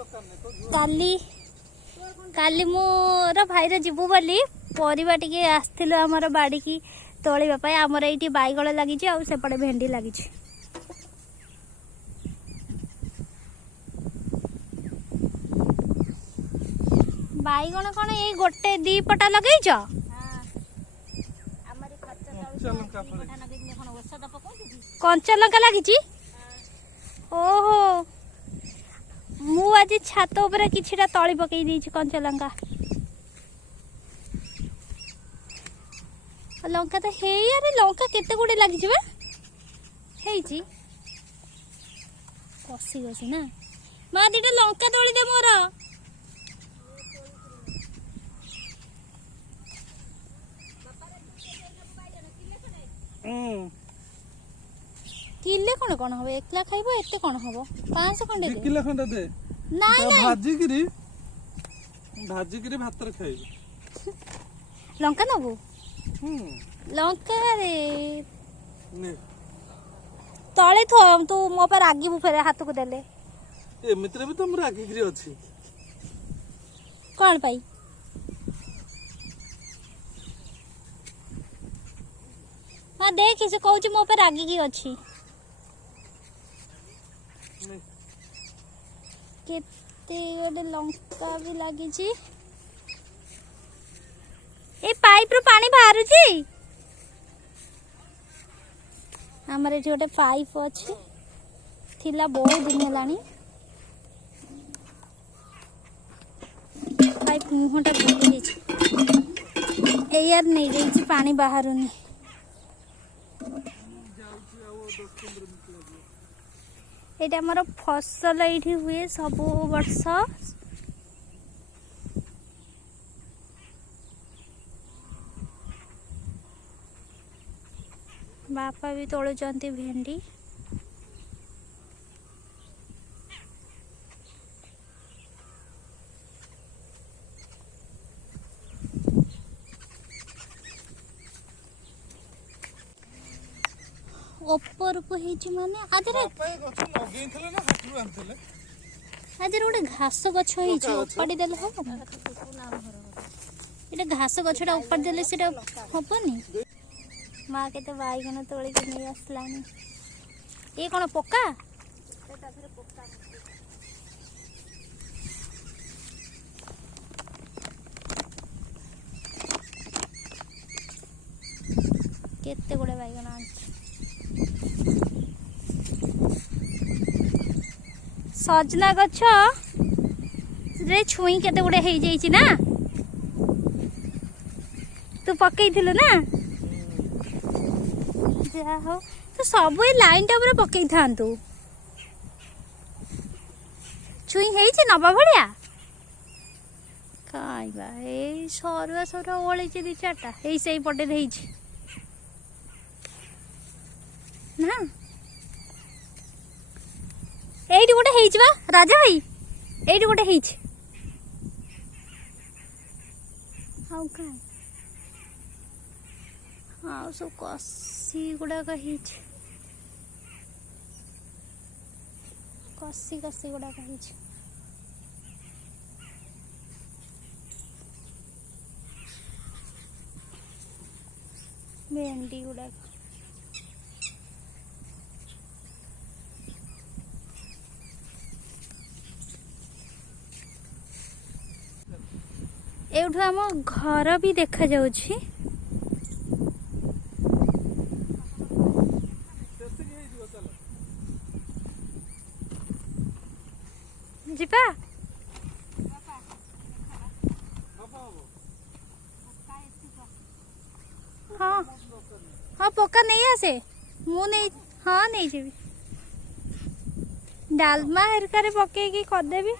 काली काली मोर भाईर जीवु बोली परिबा टिके आस्थिलु हमर बाड़ी की तोलिबा पय हमर एठी बाईगण लागि छि आ सेपटे भेंडी लागि छि। बाईगण कोन ए गोटे दी पटा लगै छ। कंचा लंका लगी ओहो मु आज छात ऊपर किछिटा तली पकई देछि कंचा लंका लंका तो हे यार लंका केते गुडे लागि जबे हेछि कसी गछि ना मा दिटा लंका तोली दे मोर किले कोन कोन हो एकला खाइबो एते कोन होबो 500 खंडे दे किले खंडे दे नाइ नाइ भाजी गिरी भात रे खाइबो लंका नबो लंका रे ने तळे थो तू मो पर आगीबु फेरे हाथ को देले ए मित्र भी तुम रागी गिरी अछि कोन पाई हां देख से कहू छी मो पर रागी की अछि केते गोटे लंका भी लगी ए पाइप रो पानी बाहर छी हमर एठी गोटे पाइप अछि थिला बहुत दिन हेलानी पाइप मुहटा फुटी दै छी ए यार नहीं दै छी पानी बाहर नहीं एटा हमर फसल एठी हुए सब वर्ष बापा भी तोड़ चंती भेंडी ऊपर को हेची माने आजरे गछ लगेइथले ना हाथरू आनथले आजरे गोटे घास गछ हेची उपाडी देले हो एटा घास गछटा उपाडी देले सेटा होबनी मां केते बाईगण तोली के नै आसलानी ए कोन पक्का सेटा थरे पक्का केते गोटे बाईगण आछ सजना गछ रे छुई केते गुडे हेई जाईची ना तू पकई थिलु ना जा हो तो सब ए लाइन टा ऊपर पकई थांतु छुई हेईची नबा भड़िया काईबा ए सरुआ सरुआ ओळीची दी चारटा एई सेई पटे हेईची ना एइटी गोटे हेइछ बा राजा भाई एइटी गोटे हेइछ हाउ का हाउ सो कसी गुडा का हेइछ कसी कसी गुडा का हेइछ भेंडी गुडा एठू आम घर भी देखा जाउछि जिपा हाँ हाँ पक्का नहीं आसे मु नहीं हाँ नहीं जीवी डालमा हरकारे पके की कर देबी